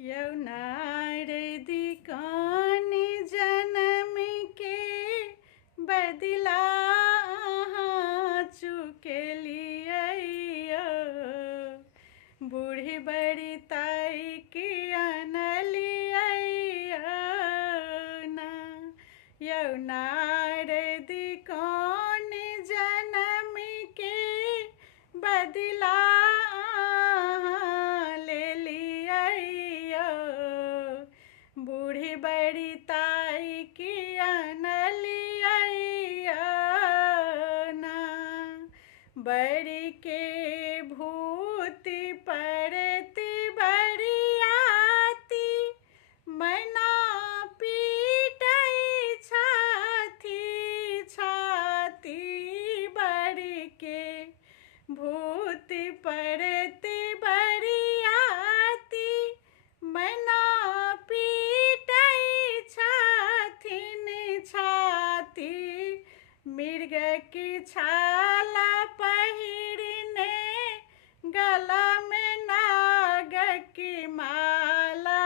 यौनार दिकान जनम के बदला चुकेलिया बूढ़ी बड़ी ताई की अनलिया ना यौनार दिकान जनम के बदला बूढ़ी बड़ी ताई की अनलिया ना बड़ी के भूति पड़ती बड़ियाती मना पीटई छाती छाती बड़ी के भूति पड़ती बड़ियाती मना मृग की छाला पहिरने गला में नाग की माला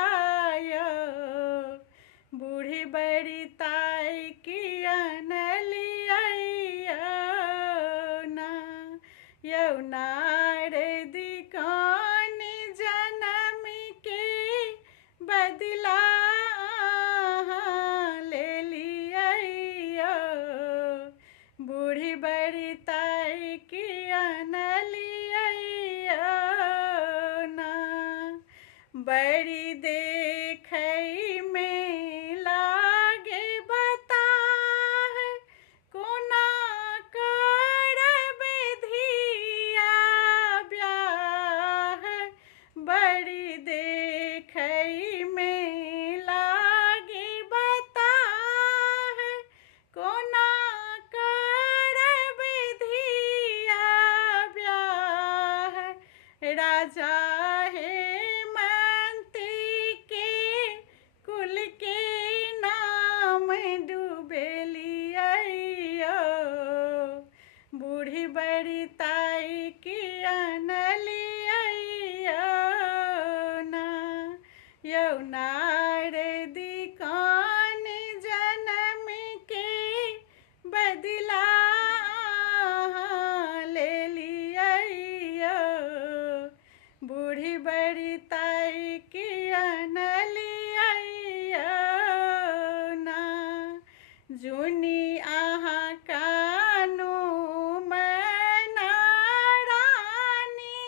बूढ़ी बड़ी ताई की अनलिया ना यौनार दिकान जनम के बदला बूढ़ी बड़ी ताई की अनलिया ना बड़ी देखई में लागे बता कोना करब धिया ब्याह बड़ी देखई में लागे बता कोना राजा हेमंती के कुल के नाम डूबेलिया बूढ़ी बड़ी ताई की अनलिया ना यौनार दिकान जनम के बदला बूढ़ी बड़ी ताई की अनलिया ना जुनी आहा कानू मैना रानी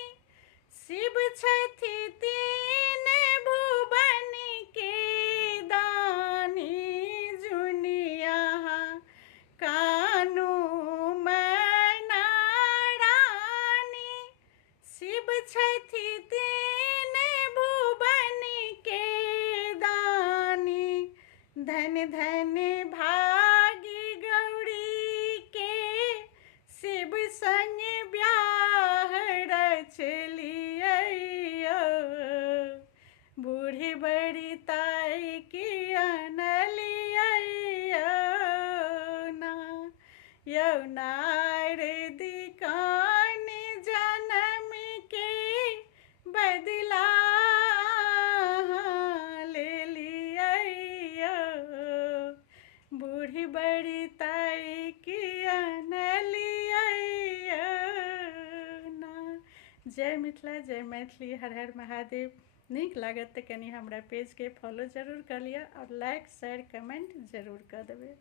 शिव छथि तीन भुवन के दानी जुनी आहा कानू मैना रानी शिव छथि तीन भुवन के दानी धन धन भागी गौरी के शिव संग ब्याह रचलिया बूढ़ी बड़ी ताई की अनलिया ना यौनार दिकान जनम के बदला बूढ़ी बड़ी ताई की अनलिया ना। जय मिथिला जय मैथिली हर हर महादेव। नीक लागत तो कनी हमरा पेज के फॉलो जरूर कर लिया और लाइक शेयर कमेंट जरूर कर देवे।